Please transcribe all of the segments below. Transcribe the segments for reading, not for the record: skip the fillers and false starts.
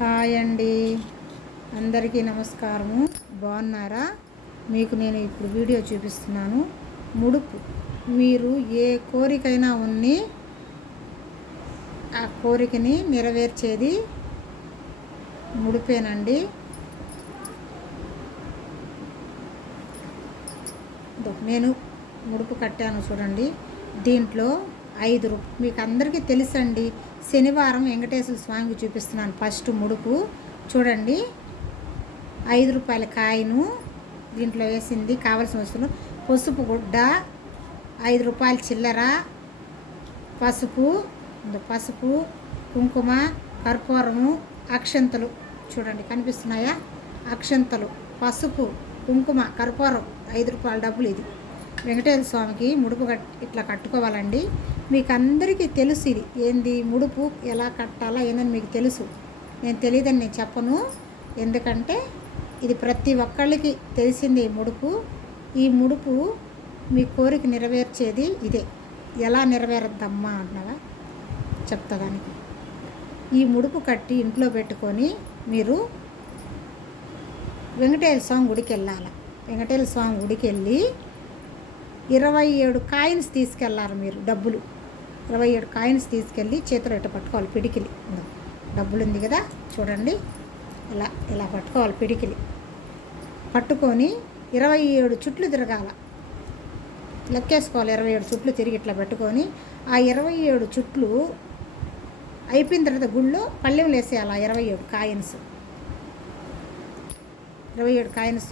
Hi అండి, అందరికీ నమస్కారము. బాగున్నారా? మీకు నేను ఇప్పుడు వీడియో చూపిస్తున్నాను. ముడుపు, మీరు ఏ కోరికైనా ఉన్ని ఆ కోరికని నెరవేర్చేది ముడిపేనండి. నేను ముడుపు కట్టాను చూడండి. దీంట్లో 5 రూపాయలు మీకు అందరికీ తెలుసండి. శనివారం వెంకటేశ్వర స్వామికి చూపిస్తున్నాను. ఫస్ట్ ముడుపు చూడండి. 5 రూపాయల కాయిను దీంట్లో వేసింది. కావలసిన వస్తువులు: పసుపు గుడ్డ, 5 రూపాయల చిల్లర, పసుపు, కుంకుమ, కర్పూరము, అక్షంతలు. చూడండి, కనిపిస్తున్నాయా? అక్షంతలు, పసుపు, కుంకుమ, కర్పూరం, 5 రూపాయల డబ్బులు. ఇది వెంకటేశ్వర స్వామికి ముడుపు ఇట్లా కట్టుకోవాలండి. మీకు అందరికీ తెలుసు ఇది ఏంది ముడుపు ఎలా కట్టాలా ఏందని మీకు తెలుసు. నేను తెలియదని నేను చెప్పను, ఎందుకంటే ఇది ప్రతి ఒక్కళ్ళకి తెలిసింది ఈ ముడుపు. ఈ ముడుపు మీ కోరిక నెరవేర్చేది ఇదే. ఎలా నెరవేరద్దమ్మా అంటున్నావా? చెప్తా దానికి. ఈ ముడుపు కట్టి ఇంట్లో పెట్టుకొని మీరు వెంకటేశ్వర స్వామి గుడికి వెళ్ళాలి. వెంకటేశ్వర స్వామి గుడికి వెళ్ళి 27 కాయిన్స్ తీసుకెళ్ళారు. మీరు డబ్బులు 27 కాయిన్స్ తీసుకెళ్ళి చేతిలో ఇట్లా పట్టుకోవాలి. పిడికిలి డబ్బులు ఉంది కదా, చూడండి, ఇలా పట్టుకోవాలి. పిడికిలి పట్టుకొని 27 చుట్లు తిరగాల. లెక్కేసుకోవాలి. 27 చుట్లు తిరిగి ఇట్లా పెట్టుకొని ఆ 27 చుట్లు అయిపోయిన తర్వాత గుళ్ళో పళ్ళెం వేసేయాలి. ఆ 27 కాయిన్స్ 27 కాయిన్స్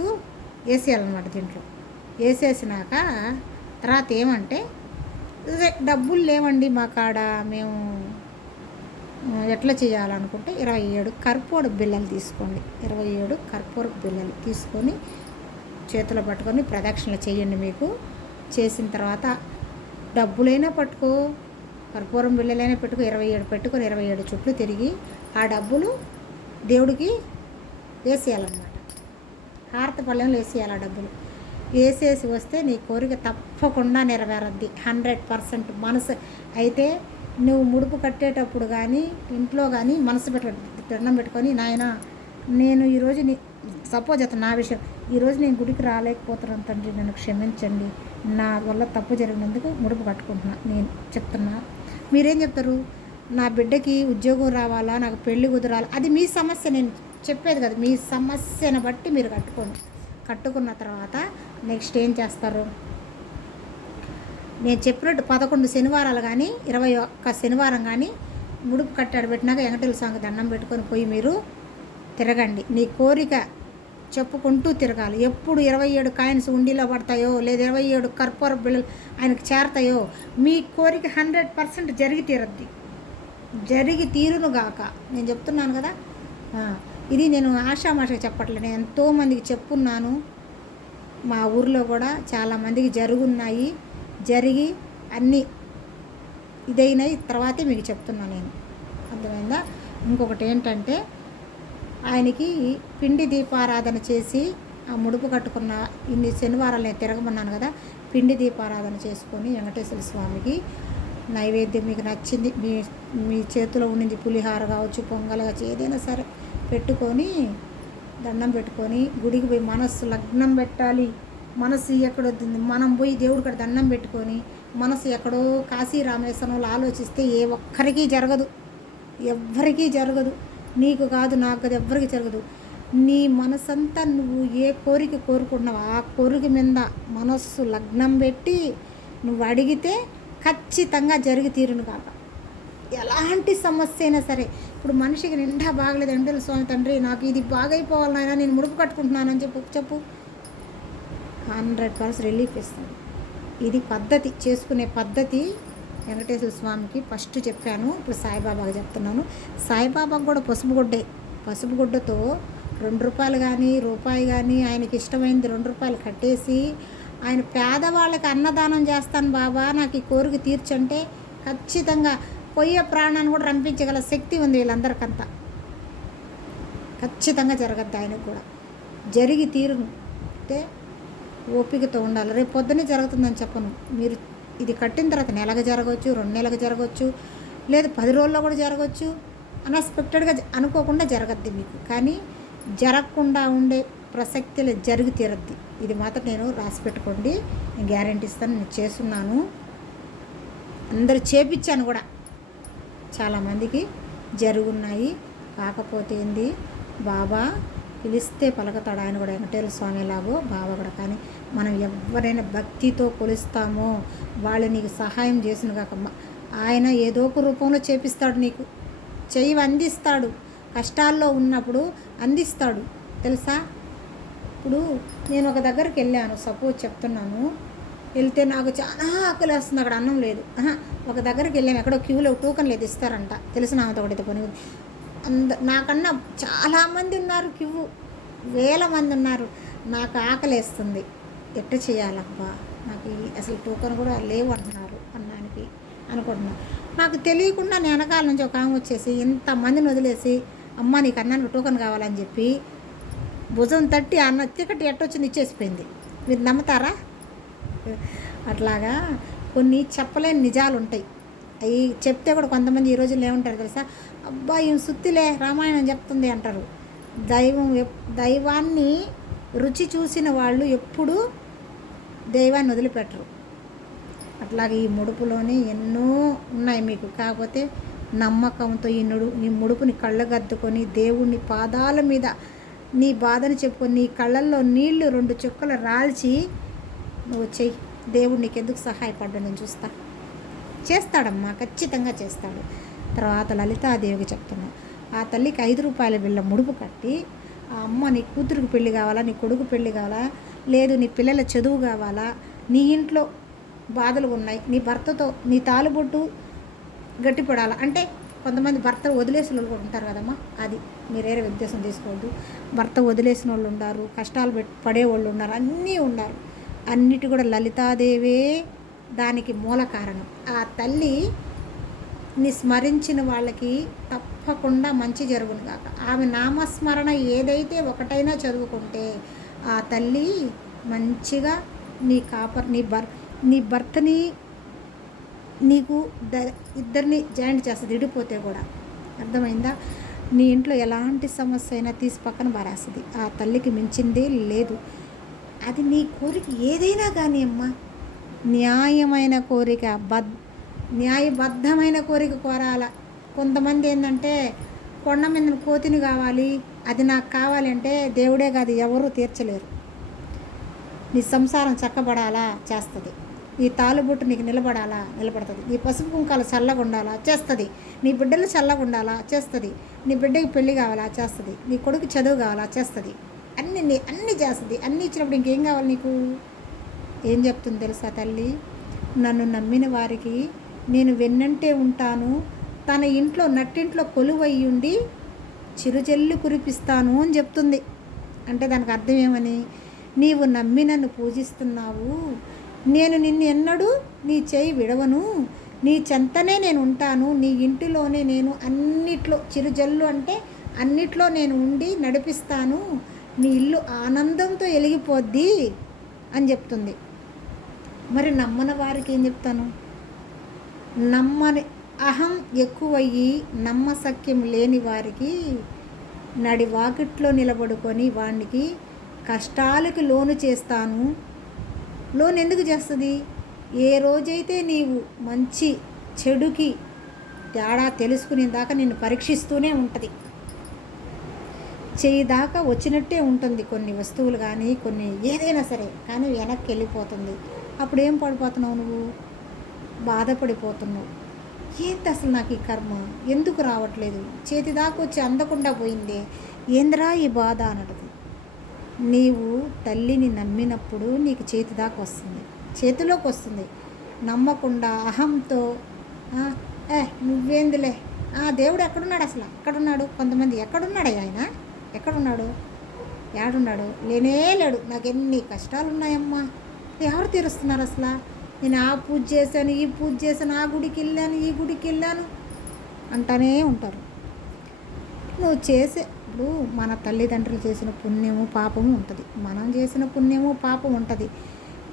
వేసేయాలన్నమాట. దీంట్లో వేసేసినాక తర్వాత ఏమంటే, డబ్బులు లేవండి మా కాడ, మేము ఎట్లా చేయాలనుకుంటే 27 కర్పూర బిళ్ళలు తీసుకోండి. 27 కర్పూర బిళ్ళలు తీసుకొని చేతిలో పట్టుకొని ప్రదక్షిణలు చేయండి. మీకు చేసిన తర్వాత డబ్బులైనా పట్టుకో, కర్పూరం బిళ్ళలైనా పెట్టుకో, 27 పెట్టుకొని 27 చుట్లు తిరిగి ఆ డబ్బులు దేవుడికి వేసేయాలన్నమాట. హారతి పళ్ళెంలో వేసేయాలి. ఆ డబ్బులు వేసేసి వస్తే నీ కోరిక తప్పకుండా నెరవేరద్ది 100%. మనసు అయితే నువ్వు ముడుపు కట్టేటప్పుడు కానీ ఇంట్లో కానీ మనసు దండం పెట్టుకొని, నాయన నేను ఈరోజు సపోజ్ అతను నా విషయం, ఈరోజు నేను గుడికి రాలేకపోతున్నాను తండ్రి, నన్ను క్షమించండి, నా వల్ల తప్పు జరిగినందుకు ముడుపు కట్టుకుంటున్నా నేను చెప్తున్నా. మీరేం చెప్తారు? నా బిడ్డకి ఉద్యోగం రావాలా, నాకు పెళ్లి కుదరాలా, అది మీ సమస్య. నేను చెప్పేది కదా, మీ సమస్యను బట్టి మీరు కట్టుకోండి. కట్టుకున్న తర్వాత నెక్స్ట్ ఏం చేస్తారు? నేను చెప్పినట్టు 11 శనివారాలు కానీ 21 శనివారం కానీ ముడుపు కట్టాడు పెట్టినాక వెంకటేశ్వర స్వామికి దండం పెట్టుకొని పోయి మీరు తిరగండి. నీ కోరిక చెప్పుకుంటూ తిరగాలి. ఎప్పుడు 27 కాయిన్స్ ఉండిలో పడతాయో లేదా 27 కర్పూర బిళ్ళలు ఆయనకు చేరతాయో మీ కోరిక 100% జరిగి తీరునుగాక. నేను చెప్తున్నాను కదా, ఇది నేను ఆషామాషగా చెప్పట్లేదు. నేను ఎంతోమందికి చెప్పున్నాను. మా ఊర్లో కూడా చాలామందికి జరిగి అన్నీ ఇదైనాయి. తర్వాతే మీకు చెప్తున్నాను నేను, అర్థమైందా? ఇంకొకటి ఏంటంటే, ఆయనకి పిండి దీపారాధన చేసి ఆ ముడుపు కట్టుకున్న ఇన్ని శనివారాలు నేను తిరగమన్నాను కదా, పిండి దీపారాధన చేసుకొని వెంకటేశ్వర స్వామికి నైవేద్యం మీకు నచ్చింది మీ చేతిలో ఉండింది, పులిహార కావచ్చు, పొంగల్ కావచ్చు, ఏదైనా సరే పెట్టుకొని దండం పెట్టుకొని గుడికి పోయి మనస్సు లగ్నం పెట్టాలి. మనసు ఎక్కడొద్దు, మనం పోయి దేవుడి కాడ దండం పెట్టుకొని మనసు ఎక్కడో కాశీ రామేశ్వరంలో ఆలోచిస్తే ఏ ఒక్కరికి జరగదు, ఎవ్వరికీ జరగదు. నీకు కాదు, నాకు కాదు, ఎవ్వరికి జరగదు. నీ మనసంతా నువ్వు ఏ కోరిక కోరుకున్నావు ఆ కోరిక మీద మనస్సు లగ్నం పెట్టి నువ్వు అడిగితే ఖచ్చితంగా జరిగి తీరును కాక. ఎలాంటి సమస్య అయినా సరే, ఇప్పుడు మనిషికి నిండా బాగలేదు, వెంకటేశ్వర స్వామి తండ్రి నాకు ఇది బాగైపోవాలి నాయన, నేను ముడుపు కట్టుకుంటున్నాను అని చెప్పు 100% రిలీఫ్ ఇస్తుంది. ఇది పద్ధతి, చేసుకునే పద్ధతి. వెంకటేశ్వర స్వామికి ఫస్ట్ చెప్పాను, ఇప్పుడు సాయిబాబాకి చెప్తున్నాను. సాయిబాబాకు కూడా పసుపు గుడ్డతో 2 రూపాయలు కానీ రూపాయి కానీ ఆయనకి ఇష్టమైంది 2 రూపాయలు కట్టేసి ఆయన పేదవాళ్ళకి అన్నదానం చేస్తాను బాబా, నాకు ఈ కోరిక తీర్చంటే ఖచ్చితంగా పోయే ప్రాణాన్ని కూడా రంపించగల శక్తి ఉంది వీళ్ళందరికంతా. ఖచ్చితంగా జరగద్దు, ఆయనకు కూడా జరిగి తీరును. అంటే ఓపికతో ఉండాలి. రేపు పొద్దున్నే జరుగుతుందని చెప్పను. మీరు ఇది కట్టిన తర్వాత నెలకు జరగవచ్చు, 2 నెలలకు జరగవచ్చు, లేదు 10 రోజుల్లో కూడా జరగవచ్చు. అన్ఎక్స్పెక్టెడ్గా అనుకోకుండా జరగద్ది మీకు, కానీ జరగకుండా ఉండే ప్రసక్తిలో జరిగి తీరద్ది. ఇది మాత్రం నేను రాసి పెట్టుకోండి, నేను గ్యారెంటీ ఇస్తాను. నేను చేస్తున్నాను, అందరు చేపించాను కూడా, చాలామందికి జరుగున్నాయి. కాకపోతే ఏంది, బాబా పిలిస్తే పలకతాడు. ఆయన కూడా వెంకటేశ్వర స్వామి లాగో బాబా కూడా. కానీ మనం ఎవరైనా భక్తితో కొలుస్తామో వాళ్ళు నీకు సహాయం చేసిన కాకమ్మ, ఆయన ఏదో ఒక రూపంలో చేపిస్తాడు, నీకు చెయ్యి అందిస్తాడు. కష్టాల్లో ఉన్నప్పుడు అందిస్తాడు, తెలుసా. ఇప్పుడు నేను ఒక దగ్గరికి వెళ్ళాను, సపోజ్ చెప్తున్నాను, వెళ్తే నాకు చాలా ఆకలి వస్తుంది, అక్కడ అన్నం లేదు. ఒక దగ్గరికి వెళ్ళాము, ఎక్కడో క్యూలో టోకన్ లేదు, ఇస్తారంట, తెలిసిన ఆమెతో ఒకటి పని. నాకన్నా చాలామంది ఉన్నారు, క్యూ వేల మంది ఉన్నారు. నాకు ఆకలి వేస్తుంది, ఎట్ట చేయాలబ్బా, నాకు అసలు టోకన్ కూడా లేవు అంటున్నారు అన్నానికి అనుకుంటున్నాను. నాకు తెలియకుండా నేను వెనకాల నుంచి ఒక ఆమె వచ్చేసి ఇంతమందిని వదిలేసి, అమ్మ నీకు అన్నానికి టోకన్ కావాలని చెప్పి భుజం తట్టి అన్న టికెట్ ఎట్టొచ్చింది ఇచ్చేసిపోయింది. మీరు నమ్ముతారా? అట్లాగా కొన్ని చెప్పలేని నిజాలు ఉంటాయి. అవి చెప్తే కూడా కొంతమంది ఈ రోజుల్లో ఏమంటారు తెలుసా, అబ్బా ఈమె సుత్తిలే రామాయణం చెప్తుంది అంటారు. దైవాన్ని రుచి చూసిన వాళ్ళు ఎప్పుడూ దైవాన్ని వదిలిపెట్టరు. అట్లాగే ఈ ముడుపులోనే ఎన్నో ఉన్నాయి మీకు. కాకపోతే నమ్మకంతో ఈ ముడుపుని కళ్ళగద్దుకొని దేవుణ్ణి పాదాల మీద నీ బాధను చెప్పుకొని నీ కళ్ళల్లో నీళ్లు 2 చుక్కలు రాల్చి నువ్వు చెయ్యి. దేవుడు నీకు ఎందుకు సహాయపడ్డా, నేను చూస్తా. చేస్తాడమ్మా, ఖచ్చితంగా చేస్తాడు. తర్వాత లలితాదేవికి చెప్తున్నా, ఆ తల్లికి 5 రూపాయల బిళ్ళ ముడుపు కట్టి, ఆ అమ్మ నీ కూతురికి పెళ్ళి కావాలా, నీ కొడుకు పెళ్ళి కావాలా, లేదు నీ పిల్లల చదువు కావాలా, నీ ఇంట్లో బాధలు ఉన్నాయి, నీ భర్తతో నీ తాలుబొట్టు గట్టిపడాలా అంటే, కొంతమంది భర్త వదిలేసిన వాళ్ళు కూడా ఉంటారు కదమ్మా, అది మీరేరే ఉద్దేశం తీసుకోవద్దు. భర్త వదిలేసిన వాళ్ళు ఉన్నారు, కష్టాలు పడేవాళ్ళు ఉన్నారు, అన్నీ ఉన్నారు. అన్నిటి కూడా లలితాదేవే దానికి మూల కారణం. ఆ తల్లిని స్మరించిన వాళ్ళకి తప్పకుండా మంచి జరుగును కాక. ఆమె నామస్మరణ ఏదైతే ఒకటైనా చదువుకుంటే ఆ తల్లి మంచిగా నీ భర్తని నీకు ఇద్దరిని జాయింట్ చేస్తుంది, విడిపోతే కూడా. అర్థమైందా? నీ ఇంట్లో ఎలాంటి సమస్య అయినా తీసి పక్కన పారేస్తుంది. ఆ తల్లికి మించిందే లేదు. అది నీ కోరిక ఏదైనా కానీ అమ్మా, న్యాయమైన కోరిక, న్యాయబద్ధమైన కోరిక కోరాల. కొంతమంది ఏంటంటే కొండ మీద కోతిని కావాలి, అది నాకు కావాలి అంటే దేవుడే కాదు ఎవరూ తీర్చలేరు. నీ సంసారం చక్కబడాలా చేస్తుంది, నీ తాలుబొట్టు నీకు నిలబడుతుంది, నీ పసుపు కుంకాలు చల్లగా ఉండాలా చేస్తుంది, నీ బిడ్డలు చల్లగా ఉండాలా చేస్తుంది, నీ బిడ్డకి పెళ్ళి కావాలా చేస్తుంది, నీ కొడుకు చదువు కావాలా చేస్తుంది. అన్నీ చేస్తుంది. అన్నీ ఇచ్చినప్పుడు ఇంకేం కావాలి నీకు? ఏం చెప్తుంది తెలుసా తల్లి? నన్ను నమ్మిన వారికి నేను వెన్నంటే ఉంటాను, తన ఇంట్లో నట్టింట్లో కొలువయ్యుండి చిరుజల్లు కురిపిస్తాను అని చెప్తుంది. అంటే దానికి అర్థం ఏమని, నీవు నమ్మి నన్ను పూజిస్తున్నావు, నేను నిన్ను ఎన్నడూ నీ చేయి విడవను, నీ చెంతనే నేను ఉంటాను, నీ ఇంటిలోనే నేను అన్నిట్లో, చిరుజల్లు అంటే అన్నిట్లో నేను ఉండి నడిపిస్తాను, నీ ఇల్లు ఆనందంతో వెలిగిపోద్ది అని చెప్తుంది. మరి నమ్మని వారికి ఏం చెప్తాను? నమ్మని అహం ఎక్కువయ్యి నమ్మసక్యం లేని వారికి నడి వాకిట్లో నిలబడుకొని వానికి కష్టాలకి లోను చేస్తాను. లోన్ ఎందుకు చేస్తుంది? ఏ రోజైతే నీవు మంచి చెడుకి తేడా తెలుసుకునే దాకా నిన్ను పరీక్షిస్తూనే ఉంటుంది. చేయి దాకా వచ్చినట్టే ఉంటుంది కొన్ని వస్తువులు కానీ, కొన్ని ఏదైనా సరే, కానీ వెనక్కి వెళ్ళిపోతుంది. అప్పుడు ఏం పడిపోతున్నావు నువ్వు? బాధపడిపోతున్నావు. ఏంటి అసలు నాకు ఈ కర్మ ఎందుకు రావట్లేదు, చేతి దాకా వచ్చి అందకుండా పోయిందే, ఏంద్రా ఈ బాధ అన్నది. నీవు తల్లిని నమ్మినప్పుడు నీకు చేతి దాకా వస్తుంది, చేతిలోకి వస్తుంది. నమ్మకుండా అహంతో నువ్వేందులే, దేవుడు ఎక్కడున్నాడు, అసలు ఎక్కడున్నాడు? కొంతమంది ఎక్కడున్నాడు ఆయన, ఎక్కడున్నాడు, ఏడున్నాడు, లేడు, నాకు ఎన్ని కష్టాలు ఉన్నాయమ్మా, ఎవరు తీరుస్తున్నారు అసలు? నేను ఆ పూజ చేశాను, ఈ పూజ చేశాను, ఆ గుడికి వెళ్ళాను, ఈ గుడికి వెళ్ళాను అంటానే ఉంటారు. నువ్వు ఇప్పుడు మన తల్లిదండ్రులు చేసిన పుణ్యము పాపము ఉంటుంది, మనం చేసిన పుణ్యము పాపం ఉంటుంది.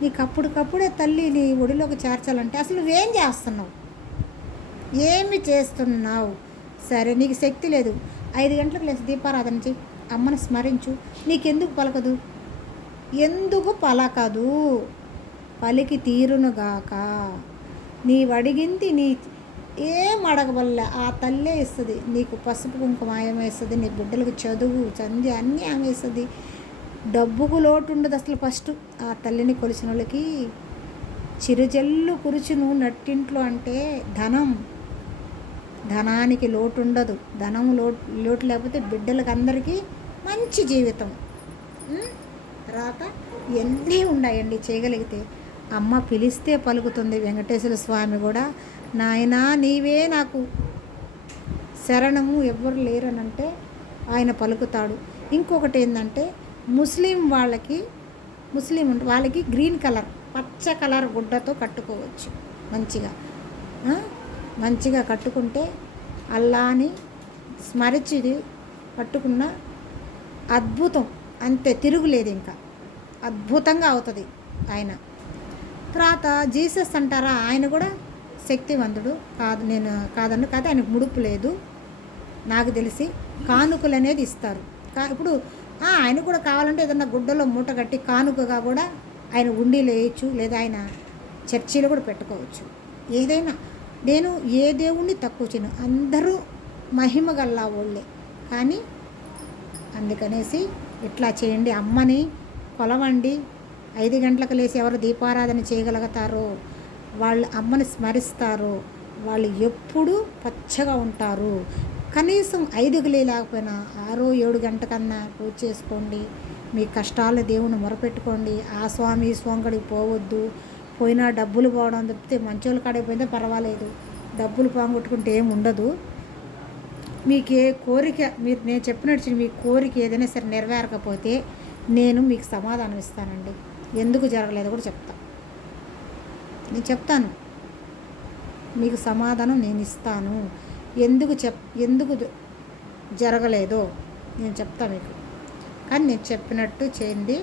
నీకు అప్పటికప్పుడే తల్లి నీ ఒడిలోకి చేర్చాలంటే అసలు నువ్వేం చేస్తున్నావు, ఏమి చేస్తున్నావు? సరే నీకు శక్తి లేదు, 5 గంటలకు లేచి దీపారాధన చెయ్యి, అమ్మని స్మరించు. నీకెందుకు పలకదు? ఎందుకు పలకదు? పలికి తీరునుగాక. నీవడిగింది నీ ఏం అడగబల్లే ఆ తల్లే ఇస్తుంది. నీకు పసుపు కుంకుమ ఆమె ఇస్తుంది, నీ బిడ్డలకు చదువు చంది అన్నీ ఆమె ఇస్తుంది. డబ్బుకు లోటు ఉండదు అసలు. ఫస్ట్ ఆ తల్లిని కొలిచిన వాళ్ళకి చిరుజల్లు కురుచును నట్టింట్లో అంటే ధనానికి లోటు ఉండదు. ధనం లోటు లేకపోతే బిడ్డలకు అందరికీ మంచి జీవితం. తర్వాత ఇవన్నీ ఉన్నాయండి చేయగలిగితే. అమ్మ పిలిస్తే పలుకుతుంది. వెంకటేశ్వర స్వామి కూడా నాయనా నీవే నాకు శరణము, ఎవ్వరు లేరనంటే ఆయన పలుకుతాడు. ఇంకొకటి ఏంటంటే ముస్లిం వాళ్ళకి గ్రీన్ కలర్, పచ్చ కలర్ గుడ్డతో కట్టుకోవచ్చు. మంచిగా కట్టుకుంటే అల్లాని స్మరించి కట్టుకున్న అద్భుతం, అంతే, తిరుగులేదు. ఇంకా అద్భుతంగా అవుతుంది ఆయన. తర్వాత జీసస్ అంటారా, ఆయన కూడా శక్తివంతుడు కాదు, నేను కాదన్ను కాదు. ఆయనకు ముడుపు లేదు నాకు తెలిసి. కానుకలు అనేది ఇస్తారు. ఇప్పుడు ఆయన కూడా కావాలంటే ఏదన్నా గుడ్డలో మూట కట్టి కానుకగా కూడా ఆయన ఉండీలు వేయచ్చు, లేదా ఆయన చర్చిలో కూడా పెట్టుకోవచ్చు. ఏదైనా నేను ఏ దేవుణ్ణి తక్కువ చేయను, అందరూ మహిమ గల్లా వాళ్ళే. కానీ అందుకనేసి ఇట్లా చేయండి, అమ్మని కొలవండి. 5 గంటలకు లేచి ఎవరు దీపారాధన చేయగలుగుతారో వాళ్ళు అమ్మని స్మరిస్తారో వాళ్ళు ఎప్పుడూ పచ్చగా ఉంటారు. కనీసం 5కి లేకపోయినా 6, 7 గంటకన్నా పూజ చేసుకోండి. మీ కష్టాలు దేవుని మొరపెట్టుకోండి. ఆ స్వామి ఈ స్వామికి పోవద్దు. పోయినా డబ్బులు పోవడం తప్పితే మంచోళ్ళ కాడికి పోయితే పర్వాలేదు, డబ్బులు పోగొట్టుకుంటే ఏమి ఉండదు. మీకు ఏ కోరిక, నేను చెప్పినట్టు మీ కోరిక ఏదైనా సరే నెరవేరకపోతే నేను మీకు సమాధానం ఇస్తానండి. ఎందుకు జరగలేదో కూడా నేను చెప్తాను. మీకు సమాధానం నేను ఇస్తాను. ఎందుకు జరగలేదో నేను చెప్తాను మీకు. కానీ నేను చెప్పినట్టు చేయండి,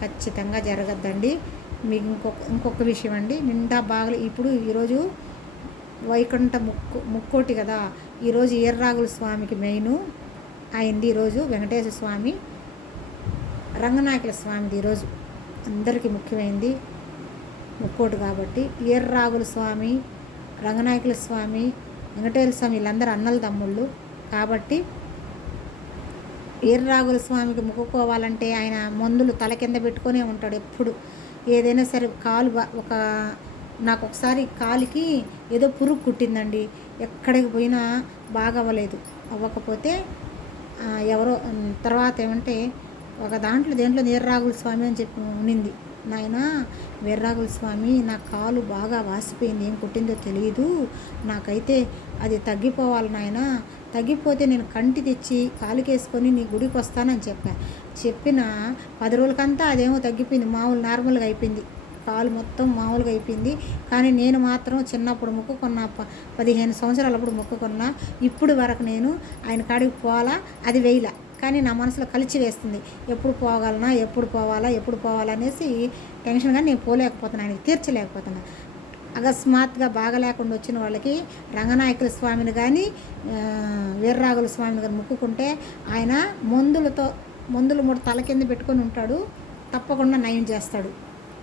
ఖచ్చితంగా జరగద్దండి. మీకు ఇంకొక విషయం అండి, నిండా బాగా ఇప్పుడు ఈరోజు వైకుంఠ ముక్కోటి కదా, ఈరోజు ఈర్రాగుల స్వామికి మెయిన్ అయింది. ఈరోజు వెంకటేశ్వర స్వామి, రంగనాయకుల స్వామిది ఈరోజు అందరికీ ముఖ్యమైనది ముక్కోటి కాబట్టి. ఈర్రాగుల స్వామి, రంగనాయకుల స్వామి, వెంకటేశ్వర స్వామి వీళ్ళందరూ అన్నల తమ్ముళ్ళు కాబట్టి ఈర్రాగుల స్వామికి మొక్కుకోవాలంటే ఆయన మందులు తల కింద పెట్టుకొనే ఉంటాడు ఎప్పుడు. ఏదైనా సరే నాకు ఒకసారి కాలికి ఏదో పురుగు కుట్టిందండి, ఎక్కడికి పోయినా బాగా అవ్వకపోతే ఎవరో తర్వాత ఏమంటే ఒక దేంట్లో వీర్రాగుల స్వామి అని చెప్పి ఉన్నింది. నాయన వీర్రాగుల స్వామి, నా కాలు బాగా వాసిపోయింది, ఏం కుట్టిందో తెలియదు, నాకైతే అది తగ్గిపోవాలి నాయన, తగ్గిపోతే నేను కంటి తెచ్చి కాలుకేసుకొని నీ గుడికి వస్తానని చెప్పిన 10 రోజులకంతా అదేమో తగ్గిపోయింది, నార్మల్గా అయిపోయింది, కాలు మొత్తం మామూలుగా అయిపోయింది. కానీ నేను మాత్రం చిన్నప్పుడు మొక్కుకున్నా, 15 సంవత్సరాలప్పుడు మొక్కుకున్నా, ఇప్పుడు వరకు నేను ఆయన కాడికి పోవాలా అది వేయలా. కానీ నా మనసులో కలిసి వేస్తుంది, ఎప్పుడు పోవాలా అనేసి టెన్షన్గా నేను పోలేకపోతున్నాను, ఆయనకి తీర్చలేకపోతున్నా. అకస్మాత్తుగా బాగా లేకుండా వచ్చిన వాళ్ళకి రంగనాయకుల స్వామిని కానీ వీర్రాగుల స్వామిని కానీ మొక్కుకుంటే ఆయన మందులు 3 తల కింద పెట్టుకొని ఉంటాడు, తప్పకుండా నయం చేస్తాడు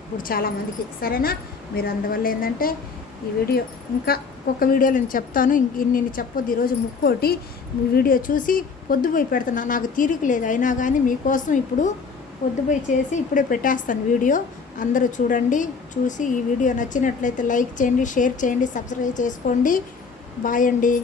ఇప్పుడు చాలామందికి. సరేనా? మీరు అందువల్ల ఏంటంటే ఈ వీడియో ఇంకా ఒక్కొక్క వీడియోలో నేను చెప్తాను, నేను చెప్పొద్దు. ఈరోజు ముక్కోటి మీ వీడియో చూసి పొద్దుపోయి పెడుతున్నా, నాకు తీరిక లేదు, అయినా కానీ మీకోసం ఇప్పుడు పొద్దుపోయి చేసి ఇప్పుడే పెట్టేస్తాను వీడియో. అందరూ చూడండి, చూసి ఈ వీడియో నచ్చినట్లయితే లైక్ చేయండి, షేర్ చేయండి, సబ్స్క్రైబ్ చేసుకోండి. బాయ్ అండి.